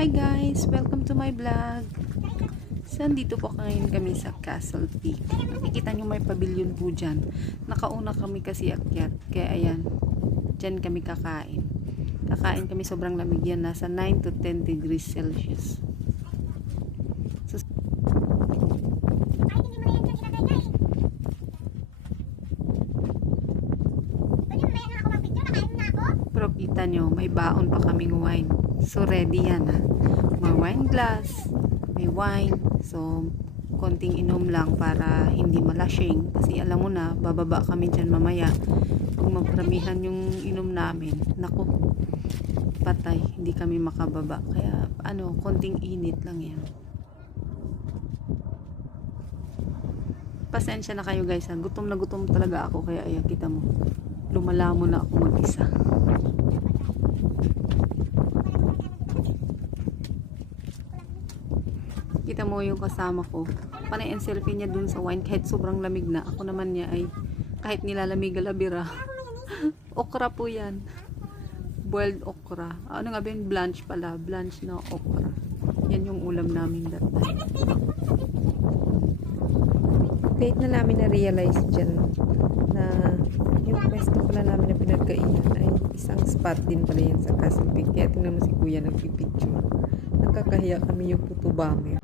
Hi guys! Welcome to my vlog. Dito po ngayon kami sa Castle Peak. Nakikita nyo may pavilion po dyan. Nakauna kami kasi akyat. Kaya ayan, dyan kami kakain. Kakain kami sobrang lamig yan. Nasa 9 to 10 degrees Celsius. So, pero kita nyo, may baon pa kaming wine. So ready yan ha. May wine glass, may wine. So konting inom lang para hindi malasing. Kasi alam mo na, bababa kami dyan mamaya. Pag magparamihan yung inom namin, naku, patay. Hindi kami makababa. Kaya konting init lang yan. Pasensya na kayo guys ha. Gutom na gutom talaga ako. Kaya ayan, kita mo. Lumalamo na ako mag-isa. Kita mo yung kasama ko. Panay ang selfie niya dun sa wine kahit sobrang lamig na. Ako naman niya ay kahit nilalamig alabira. Okra po yan. Boiled okra. Ano nga ba yun? Blanch pala. Blanch na okra. Yan yung ulam namin that time. Late na namin na-realize dyan na yung pwesto pala namin na pinagkainan ay isang spot din pala yan sa Castle Peak. Kaya tingnan mo si kuya nagpipicture. Nakakahiya kami yung putubame.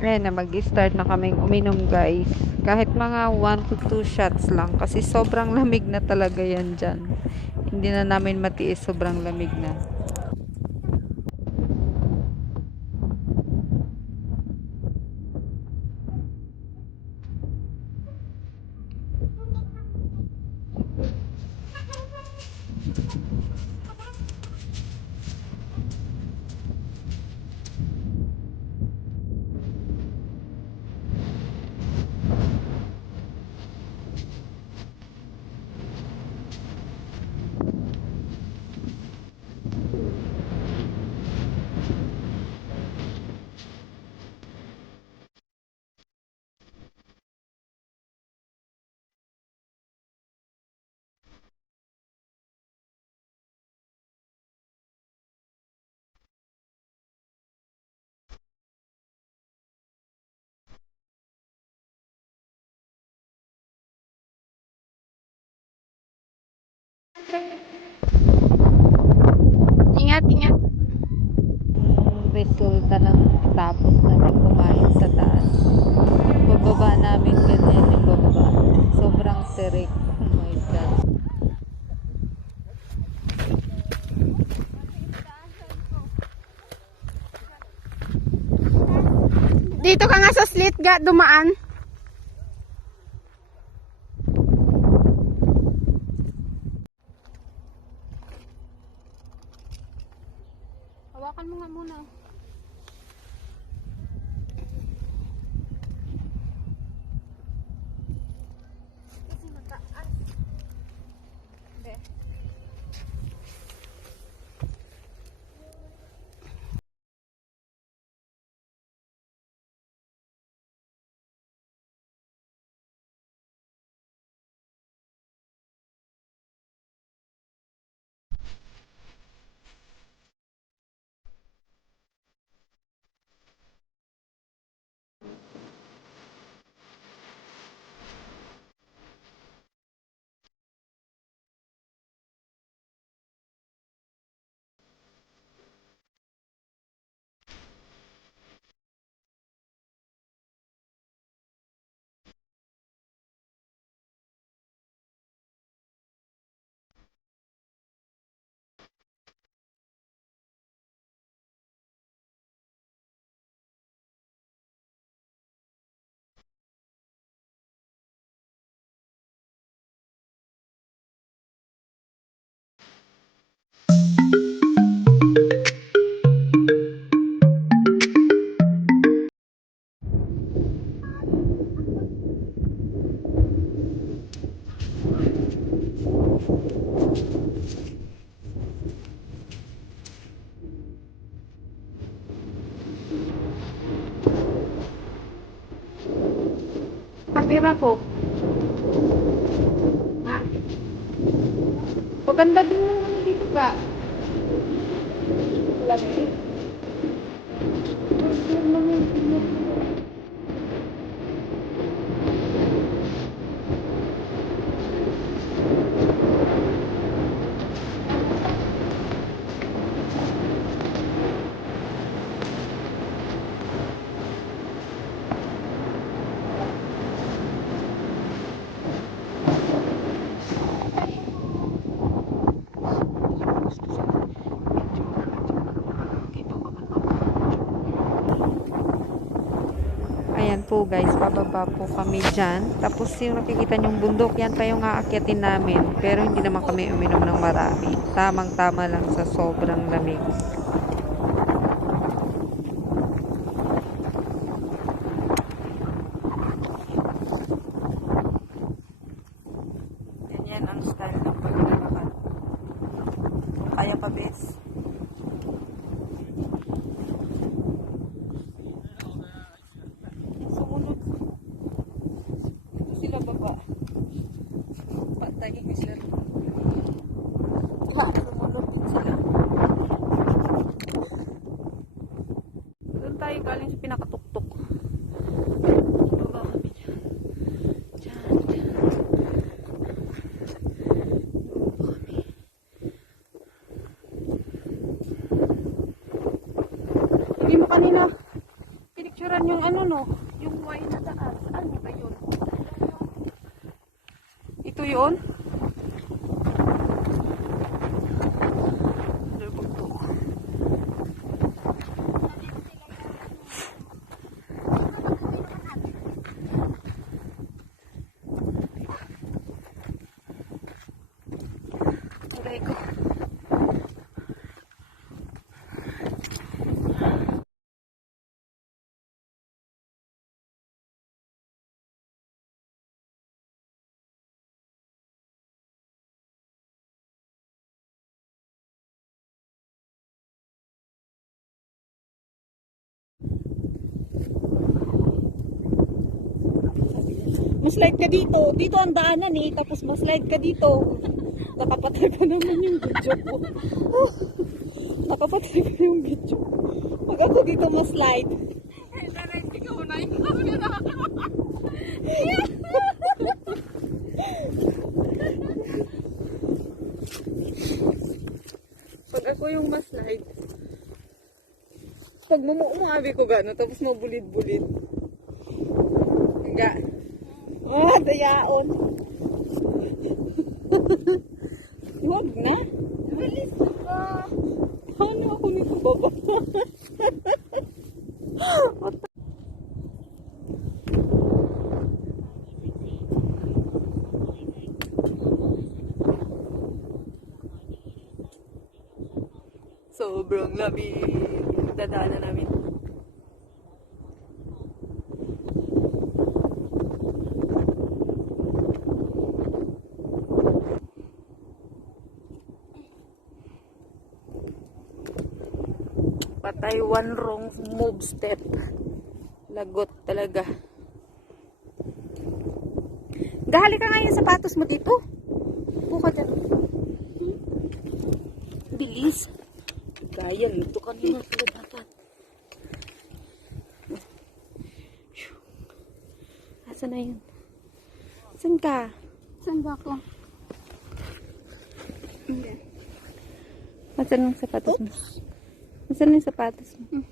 Ayan na, mag-start na kaming uminom guys. Kahit mga 1 to 2 shots lang. Kasi sobrang lamig na talaga yan dyan. Hindi na namin matiis, sobrang lamig na. Ingat, ingat. Resulta ng tapos namin kumain sa taas. Bababa namin ganyan yung bababa. Sobrang terik. Oh my God. Dito ka nga sa slit ga dumaan. ano. Kasi mataas. Hindi. Kamera po. Maganda din yung ano dito ba? Lamig. Ayan po guys, pababa po kami dyan. Tapos yung nakikita nyong bundok, yan pa yung aakyatin namin. Pero hindi naman kami uminom ng marami. Tamang-tama lang sa sobrang lamig. Yan ang style ng paglalakad. Kaya pa bes. Sumunod. Ito sila baba. Patay sila. Sumunod sila. Doon tayo galing sa pinakatuktok. Baba kami dyan. Dyan, dyan. Baba kami. Hindi mo kanina pinicturean yung ano no, yung wine na taas. Saan ba yun? Ito yun? Aray ko. Maslide ka dito. Dito ang daanan eh. Tapos maslide ka dito. Nakapatay ko naman yung video ko. Nakapatay ko yung video. Pag ako dito maslide. Ikaw na yung camera. Pag ako yung maslide. Pag umuabi ko gano'n. Tapos mabulid-bulid. Hangga. Ah, dayaon. Huwag na. Bilis ka. Paano ako nito baba? Sobrang lamig. pinagdadaanan namin. Patay one wrong move step. Lagot talaga. Gahali ka nga yung sapatos mo dito. Buka dyan. Bilis. Gaya, dito ka nila pala dapat. Asa na yun? Saan ka? Saan ba ako? Asan yung sapatos mo? Asan yung sapatos mo?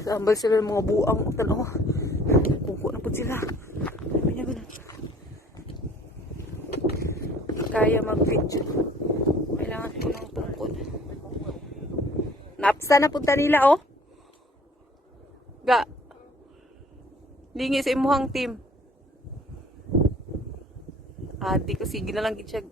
Nagambal sila ng mga buang. Tanawa. Kuko na po sila. Sabi niya ganun. Kaya mag-video. Kailangan ko ng tungkod. Napsa na punta nila, oh. Ga. Lingi sa imuhang team. Di ko sige na lang gitsag.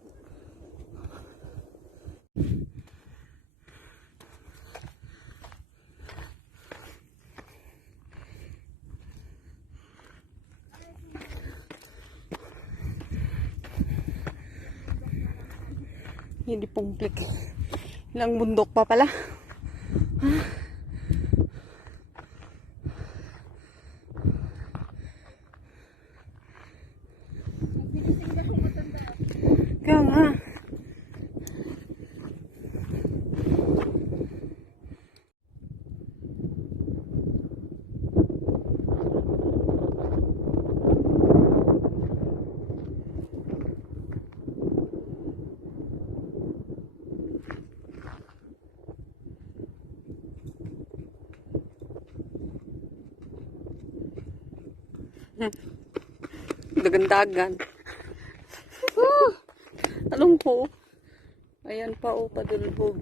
Hindi pong klik. Ilang bundok pa pala. Kaya nga. Dagandagan. Anong po? Ayan pa o padulhog.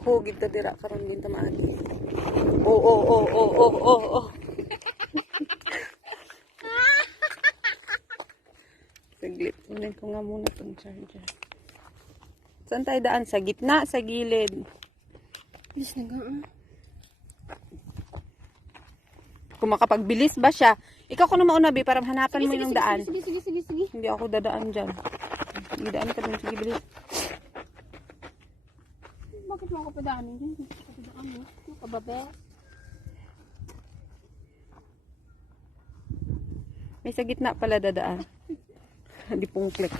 Hugid ta dira karon din tamaagi. Oh. Saglit. Kunin ko nga muna itong charger. Saan tayo daan? Sa gitna, sa gilid. Bilis na nga. Kung makapagbilis ba siya? Ikaw ko na mauna, Bi, para hanapan mo yung daan. Sige. Hindi ako dadaan dyan. Hindi daan ka dun. Sige, bilis. Bakit mo ako padaanin dyan? Hindi ko padaan mo. Ano ka ba, be? May sa gitna pala dadaan. Hindi pong click.